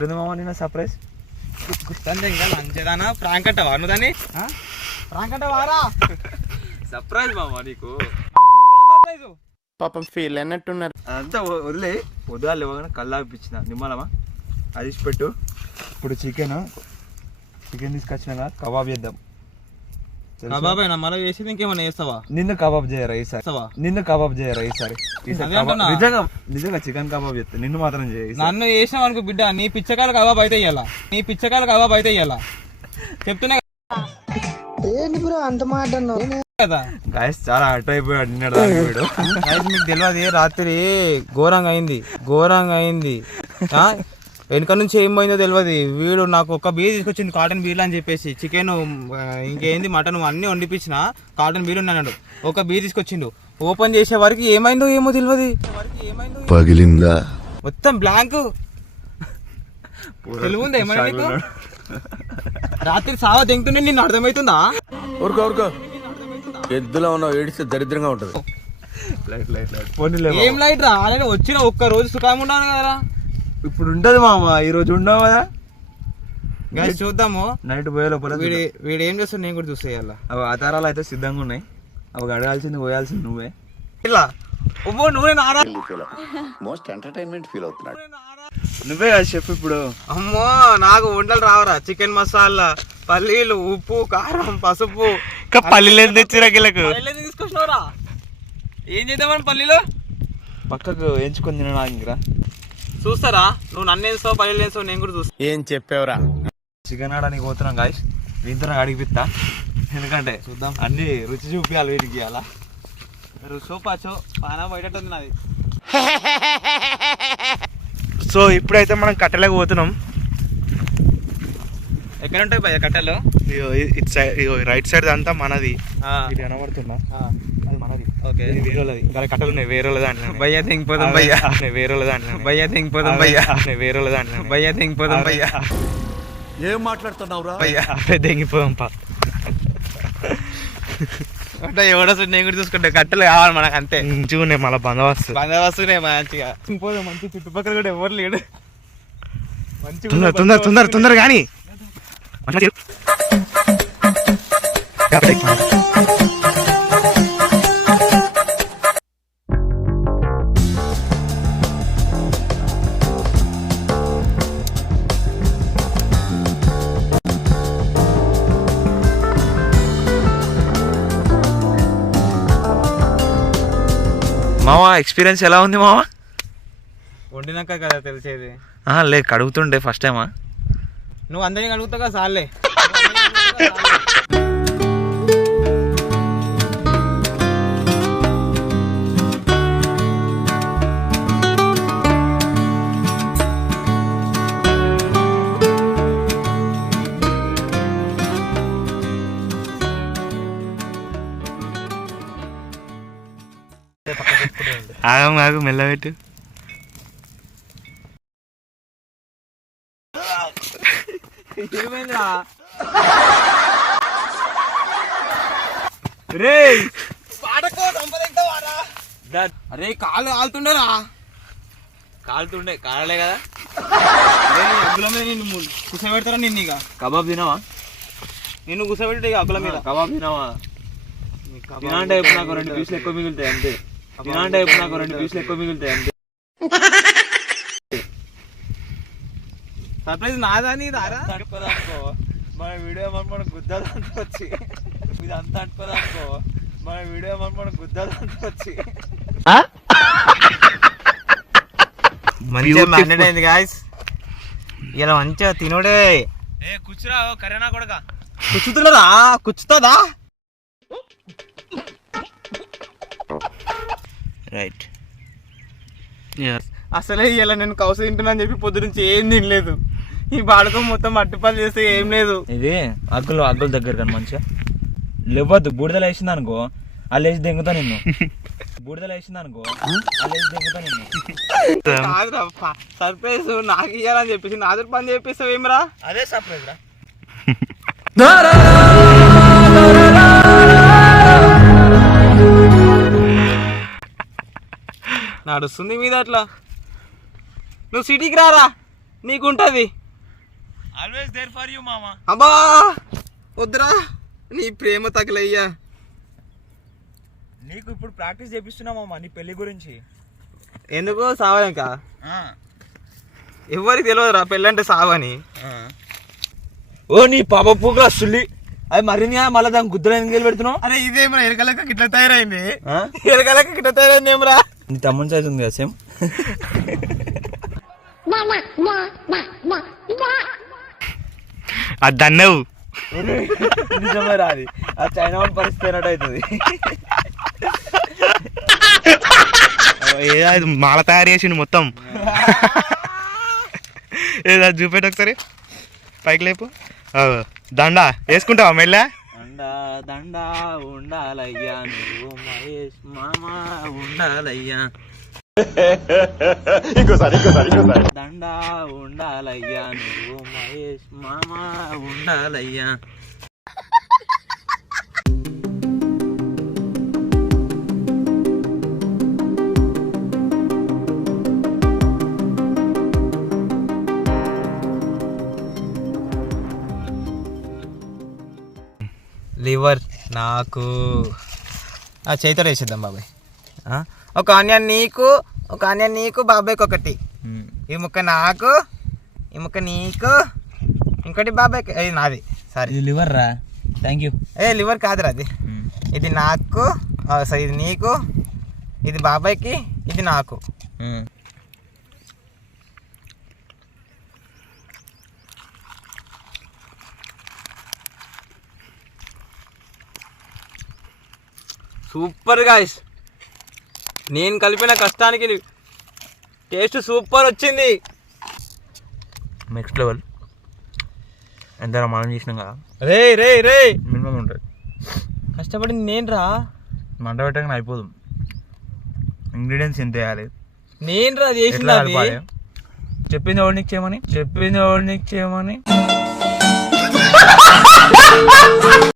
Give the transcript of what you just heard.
మామ surprise లంచదానా prank అంటావా నువ్వు దాన్ని ప్రాంక్ అంటావారా సర్ప్రైజ్ మామ నీకు పాపం ఫీల్ అన్నట్టున్నారు. అదంతా వదిలే పొద్దుగా లేవగానే కళ్ళాపించిన నిమ్మలమా అది పెట్టు. ఇప్పుడు చికెన్ తీసుకొచ్చినా కబాబ్ చేద్దాం. కబాబ్ అయినా మళ్ళీ చేసి ఇంకేమైనా చేస్తావా? నిన్ను కబాబ్ చేయరా ఈసారి నిజంగా చికెన్ కబాబ్ చేస్తా. నిన్ను మాత్రం చేయ. నన్ను చేసినావు అనుకో బిడ్డ, నీ పిచ్చకాయలు కబాబ్ అయితే ఇయ్యాలా చెప్తున్నా అంత మాట కదా. గాయస్ చాలా అటు అయిపోయాడు నిన్నడు వీడు. గాయస్ మీకు తెలియదు, రాత్రి ఘోరంగా అయింది. వెనక నుంచి ఏం పోయిందో తెలియదు. వీడు నాకు ఒక బీర్ తీసుకొచ్చింది, కాటన్ బీర్లు అని చెప్పేసి. చికెన్ ఇంకేంది మటన్ అన్ని వండిపించిన, కాటన్ బీర్ అన్నాడు. ఒక బీర్ తీసుకొచ్చిండు. ఓపెన్ చేసే వరకు ఏమైందో ఏమో తెలియదు. పగిలిందా మొత్తం బ్లాంక్. తెలివిందా ఏమైనా నీకు? రాత్రి సావా తెంగుతుండే నిన్ను అర్థమవుతుందా? ఊరుకో ఎద్దులో ఉన్నావు, ఏడిస్తే దరిద్రంగా ఉంటుంది. ఏం లైట్ రా, అలాగే వచ్చిన ఒక్క రోజు సుఖంగా ఉండాలి కదరా. ఇప్పుడు ఉంటది మామ, ఈ రోజు ఉండవు కదా. గాయస్ చూద్దాము నైట్ పోయే లోపల వీడు ఏం చేస్తాడు నేను కూడా చూసేయాల. అవి ఆధారాలు అయితే సిద్ధంగా ఉన్నాయి. అవి అడగాల్సింది పోయాల్సింది నువ్వే. ఇలా నువ్వే నారా మోస్ట్ ఎంటర్టైన్మెంట్ ఫీల్ అవుతున్నాడు. నువ్వే కదా చెప్పు ఇప్పుడు. అమ్మో నాకు వంటలు రావరా. చికెన్ మసాలా, పల్లీలు, ఉప్పు, కారం, పసుపు. పల్లీలు తెచ్చిరా గిలకు తీసుకొచ్చినవరా? ఏం చేద్దామని పల్లీలు పక్కకు ఎంచుకొని తినడానికి చూస్తారా? నువ్వు నన్ను వేస్తావు, పల్లీలు వేస్తావు, నేను కూడా చూస్తా. ఏం చెప్పావురా? చికెన్ ఆడడానికి పోతున్నాం గాయస్. వీంతో అడిగిపిస్తా, ఎందుకంటే చూద్దాం అన్ని రుచి చూపించాలి వీరికి. ఇవ్వాలా రుసోపాచో పానా బయటట్టుంది నాది. సో ఇప్పుడైతే మనం కట్టెలకు పోతున్నాం. ఎక్కడ ఉంటాయి భయ్య కట్టెలు? రైట్ సైడ్ అంతా మనది. ఇది కనబడుతున్నా అది మనది. ఓకే, వేరే వాళ్ళది. ఇంకా కట్టెలు ఉన్నాయి వేరే వాళ్ళ దాంట్లో. భయ్యా తెంగిపోదాం భయ్యా, వేరే వాళ్ళ దాంట్లో. భయ్యా తెంగిపోదాం భయ్యా, వేరే వాళ్ళ దాంట్లో. భయ్యా తెంగిపోదాం భయ్యా. ఏం మాట్లాడుతున్నావురా? భయ్యా తెంగిపోదాం పా. అంటే ఎవడో నేను కూడా చూసుకుంటే కట్టెలు కావాలి మనకు, అంతే. మంచిగా మళ్ళీ బందోబస్తు మంచిగా పోదాం. మంచి చుట్టుపక్కల కూడా ఎవరు లేడు. తొందర కానీ మావా. ఎక్స్పీరియన్స్ ఎలా ఉంది మావా? వండినాక కదా తెలిసేది. లే కడుగుతుండే ఫస్ట్ టైమా? నువ్వు అందరినీ అడుగుతావు కదా సార్లే. ఆగు మెల్లబెట్టు. ఏమైందిరా? అరే కాలు కాలుతుండేరా. కాలలే కదా. అగ్గుల మీద నిన్ను కూర్చోబెడతారా? నిన్ను ఇక కబాబ్ తినావా? నిన్ను కూర్చోబెట్టి ఇక అగ్గుల మీద కబాబ్ తినావా? తినంటే ఇప్పుడు నాకు 2 పీసులు ఎక్కువ మిగులుతాయి అంతే. సర్ప్రైజ్ నాదా నీదారా? మన వీడియో మన గుద్దాలంతా వచ్చి ఇదంతా అనుకోదనుకో. మన వీడియో మన గుద్దాలంతా వచ్చి మంచిగా మ్యారినేట్ అయింది గాయ్స్. ఇలా మంచిగా తినోడే. కూర్చురా కరేనా కొడక. కూర్చుతున్నారా? కూర్చుతుందా? రైట్. అసలే ఇలా నేను కౌస తింటున్నా అని చెప్పి పొద్దు నుంచి ఏం తినలేదు. ఈ బాడకం మొత్తం అట్టిపల్లి చేస్తే ఏం లేదు. ఇది అగ్గులు దగ్గర కానీ మంచిగా లేవద్దు. బూడిదలు వేసింది అనుకో, వాళ్ళు వేసి దెంగుతా నిన్ను. బూడిదలు వేసింది అనుకో, వాళ్ళు వేసి దెంగుతా నిన్ను. సర్ప్రైజ్ నాకు ఇయ్యాలని చెప్పేసి నాదురు పని చెప్పేస్తావు ఏమరా? అదే సర్ప్రైజ్ రా. నడుస్తుంది మీద అట్లా. నువ్వు సిటీకి రారా, నీకుంటది. ఆల్వేస్ దేర్ ఫర్ యూ మామ. అబ్బా వద్దురా, నీ ప్రేమ తగలయ్యా. నీకు ఇప్పుడు ప్రాక్టీస్ చేపిస్తున్నా మామ నీ పెళ్లి గురించి. ఎందుకు సావాలింకా? ఎవరికి తెలియదురా పెళ్ళంటే సావని. ఓ నీ పాప పూకల సుల్లి, అది మరిన్ని మళ్ళీ దాని గుద్దలు ఎందుకు పెడుతున్నావు? అరే ఇదేమరా ఎలకలక గిట్ల తయారైంది, ఎలకలక గిట్ల తయారైంది ఏమరా? నీ తమ్ముని సైజ్ ఉంది కదా సేమ్. అది దన్నవు నిజమే రాది, ఆ చైనా వాళ్ళ పరిస్థితి అయినట్టు అవుతుంది. ఏదో మాల తయారు చేసిండు మొత్తం. ఏదో చూపెట్టు ఒకసారి, పైకి లేపు. దండా వేసుకుంటావా మెల్ల? దండా ఉండాలయ్యా నువ్వు మహేష్ మామ ఉండాలయ్యా. దండా ఉండాలయ్యా నువ్వు మహేష్ మామ ఉండాలయ్యా. లివర్ నాకు ఆ చేతితో వేసేద్దాం బాబాయ్. ఒక ఆనియన్ నీకు, ఒక ఆనియన్ నీకు, బాబాయ్కి ఒకటి. ఈ ముక్క నాకు, ఈ ముక్క నీకు, ఇంకోటి బాబాయ్కి. ఇది నాది, సారీ. ఇది లివర్ రా. Thank you. లివర్ కాదురా అది. ఇది నాకు, ఇది నీకు, ఇది బాబాయ్కి, ఇది నాకు. సూపర్ గాయ్స్, నేను కలిపిన కష్టానికి టేస్ట్ సూపర్ వచ్చింది. Next level. ఎంత మనం చేసినాం కదా, రే రే రే మినిమం ఉంటుంది. కష్టపడింది నేను రా. మంట పెట్టగానే అయిపోదు. ఇంగ్రీడియంట్స్ ఎంత వేయాలి, నేను రా ఎట్లా చేసిన. కలపాలి, చెప్పింది ఎవరు నీకు చేయమని, చెప్పింది ఎవరు నీకు చేయమని.